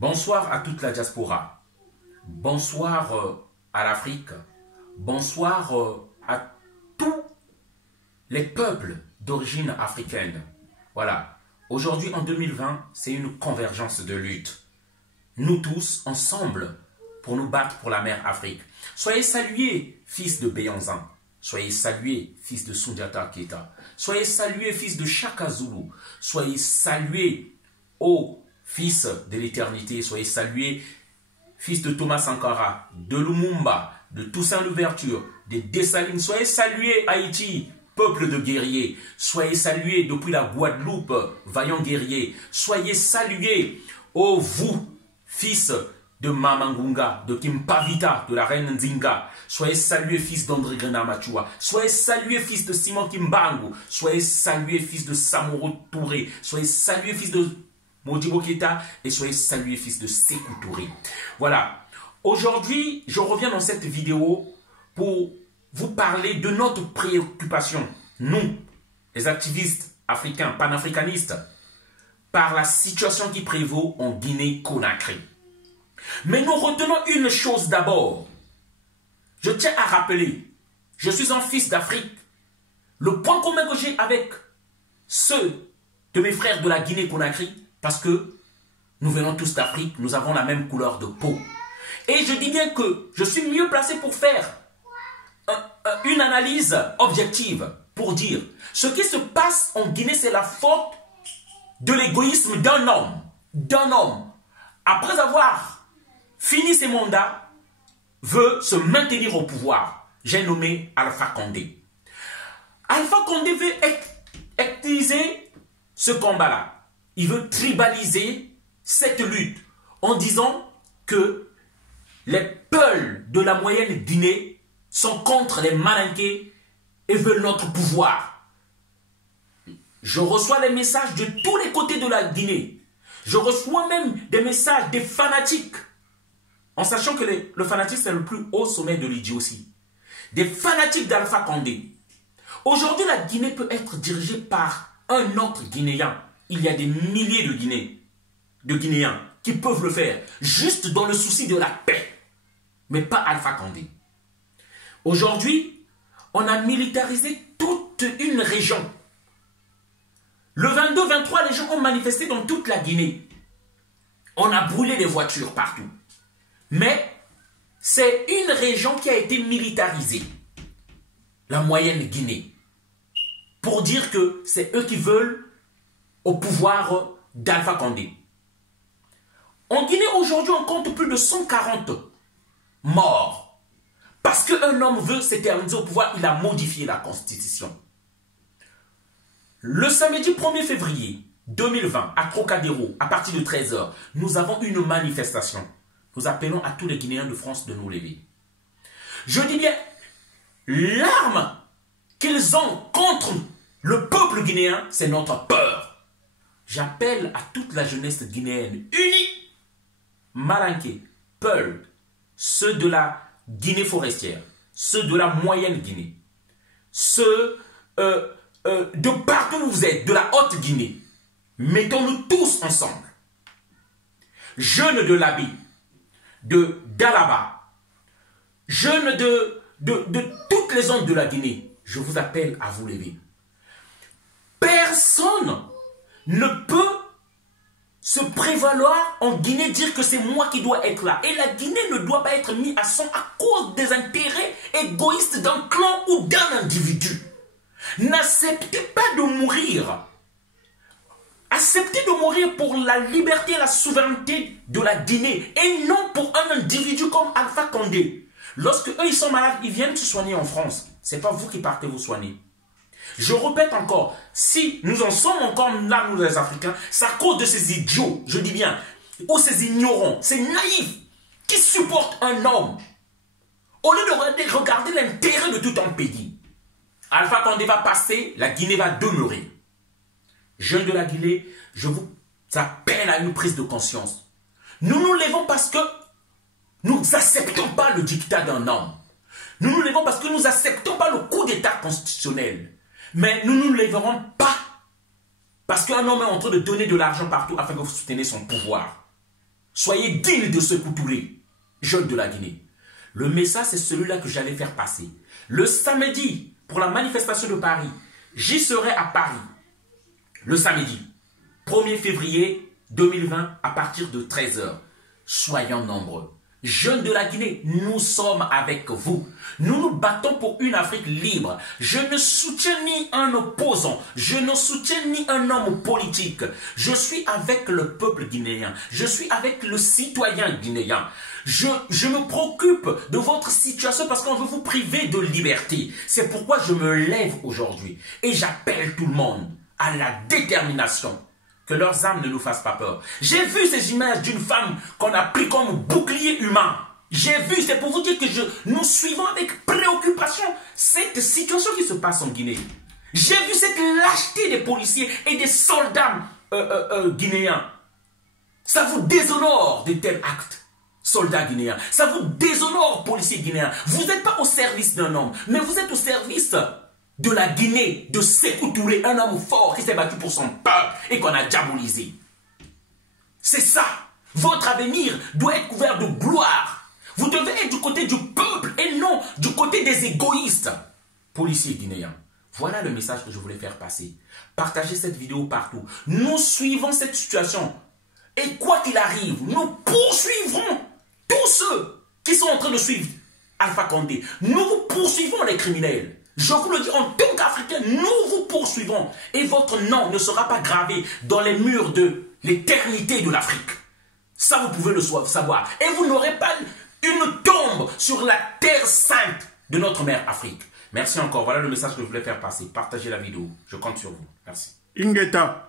Bonsoir à toute la diaspora. Bonsoir à l'Afrique. Bonsoir à tous les peuples d'origine africaine. Voilà. Aujourd'hui, en 2020, c'est une convergence de lutte. Nous tous, ensemble, pour nous battre pour la mère Afrique. Soyez salués, fils de Béanzin. Soyez salués, fils de Sundiata Keita. Soyez salués, fils de Shaka Zulu. Soyez salués, ô fils de l'éternité. Soyez salués, fils de Thomas Sankara, de Lumumba, de Toussaint Louverture, de Dessalines. Soyez salués, Haïti, peuple de guerriers. Soyez salués depuis la Guadeloupe, vaillants guerriers. Soyez salués, ô vous, fils de Mamangunga, de Kimpavita, de la reine Nzinga. Soyez salués, fils d'André Grenamachua. Soyez salués, fils de Simon Kimbangu. Soyez salués, fils de Samoro Touré. Soyez salués, fils de Modibo Keita. Et soyez salués, fils de Sékou Touré. Voilà. Aujourd'hui, je reviens dans cette vidéo pour vous parler de notre préoccupation, nous, les activistes africains, panafricanistes, par la situation qui prévaut en Guinée-Conakry. Mais nous retenons une chose d'abord. Je tiens à rappeler, je suis un fils d'Afrique. Le point commun que j'ai avec ceux de mes frères de la Guinée-Conakry, parce que nous venons tous d'Afrique, nous avons la même couleur de peau. Et je dis bien que je suis mieux placé pour faire une analyse objective, pour dire ce qui se passe en Guinée, c'est la faute de l'égoïsme d'un homme. Après avoir fini ses mandats, veut se maintenir au pouvoir. J'ai nommé Alpha Condé. Alpha Condé veut utiliser ce combat-là. Il veut tribaliser cette lutte en disant que les peuls de la moyenne Guinée sont contre les Malinqués et veulent notre pouvoir. Je reçois les messages de tous les côtés de la Guinée. Je reçois même des messages des fanatiques. En sachant que le fanatisme est le plus haut sommet de l'idiotie. Des fanatiques d'Alpha Condé. Aujourd'hui, la Guinée peut être dirigée par un autre Guinéen. Il y a des milliers de Guinéens qui peuvent le faire, juste dans le souci de la paix. Mais pas Alpha Condé. Aujourd'hui, on a militarisé toute une région. Le 22-23, les gens ont manifesté dans toute la Guinée. On a brûlé des voitures partout. Mais c'est une région qui a été militarisée, la moyenne Guinée, pour dire que c'est eux qui veulent au pouvoir d'Alpha Condé. En Guinée, aujourd'hui, on compte plus de 140 morts. Parce qu'un homme veut s'éterniser au pouvoir, il a modifié la Constitution. Le samedi 1er février 2020, à Trocadéro, à partir de 13 h, nous avons une manifestation. Nous appelons à tous les Guinéens de France de nous lever. Je dis bien, l'arme qu'ils ont contre le peuple guinéen, c'est notre peur. J'appelle à toute la jeunesse guinéenne unie, Malinké, Peul, ceux de la Guinée forestière, ceux de la moyenne Guinée, ceux de partout où vous êtes, de la haute Guinée. Mettons-nous tous ensemble. Jeunes de l'Abi, de Dalaba, jeunes de toutes les zones de la Guinée, je vous appelle à vous lever. Personne ne peut se prévaloir en Guinée, dire que c'est moi qui dois être là. Et la Guinée ne doit pas être mise à sang à cause des intérêts égoïstes d'un clan ou d'un individu. N'acceptez pas de mourir. Acceptez de mourir pour la liberté et la souveraineté de la Guinée et non pour un individu comme Alpha Condé. Lorsque eux ils sont malades, ils viennent se soigner en France. Ce n'est pas vous qui partez vous soigner. Je répète encore, si nous en sommes encore là, nous les Africains, c'est à cause de ces idiots, je dis bien, ou ces ignorants, ces naïfs qui supportent un homme au lieu de regarder l'intérêt de tout un pays. Alpha Condé va passer, la Guinée va demeurer. Jeunes de la Guinée, je vous appelle à une prise de conscience. Nous nous levons parce que nous n'acceptons pas le dictat d'un homme. Nous nous levons parce que nous n'acceptons pas le coup d'état constitutionnel. Mais nous ne nous lèverons pas parce qu'un homme est en train de donner de l'argent partout afin que vous souteniez son pouvoir. Soyez dignes de ce Touré, jeunes de la Guinée. Le message, c'est celui-là que j'allais faire passer. Le samedi, pour la manifestation de Paris, j'y serai à Paris. Le samedi, 1er février 2020, à partir de 13 h. Soyons nombreux. Jeunes de la Guinée, nous sommes avec vous. Nous nous battons pour une Afrique libre. Je ne soutiens ni un opposant. Je ne soutiens ni un homme politique. Je suis avec le peuple guinéen. Je suis avec le citoyen guinéen. Je me préoccupe de votre situation parce qu'on veut vous priver de liberté. C'est pourquoi je me lève aujourd'hui. Et j'appelle tout le monde à la détermination. Que leurs âmes ne nous fassent pas peur. J'ai vu ces images d'une femme qu'on a pris comme bouclier humain. J'ai vu, c'est pour vous dire que nous suivons avec préoccupation cette situation qui se passe en Guinée. J'ai vu cette lâcheté des policiers et des soldats guinéens. Ça vous déshonore de tels actes, soldats guinéens. Ça vous déshonore, policiers guinéens. Vous n'êtes pas au service d'un homme, mais vous êtes au service de la Guinée, de Sékou Touré, un homme fort qui s'est battu pour son peuple et qu'on a diabolisé. C'est ça. Votre avenir doit être couvert de gloire. Vous devez être du côté du peuple et non du côté des égoïstes. Policiers guinéens, voilà le message que je voulais faire passer. Partagez cette vidéo partout. Nous suivons cette situation. Et quoi qu'il arrive, nous poursuivrons tous ceux qui sont en train de suivre Alpha Condé. Nous poursuivons les criminels. Je vous le dis, en tant qu'Africains, nous vous poursuivons. Et votre nom ne sera pas gravé dans les murs de l'éternité de l'Afrique. Ça, vous pouvez le savoir. Et vous n'aurez pas une tombe sur la terre sainte de notre mère Afrique. Merci encore. Voilà le message que je voulais faire passer. Partagez la vidéo. Je compte sur vous. Merci. Ingeta.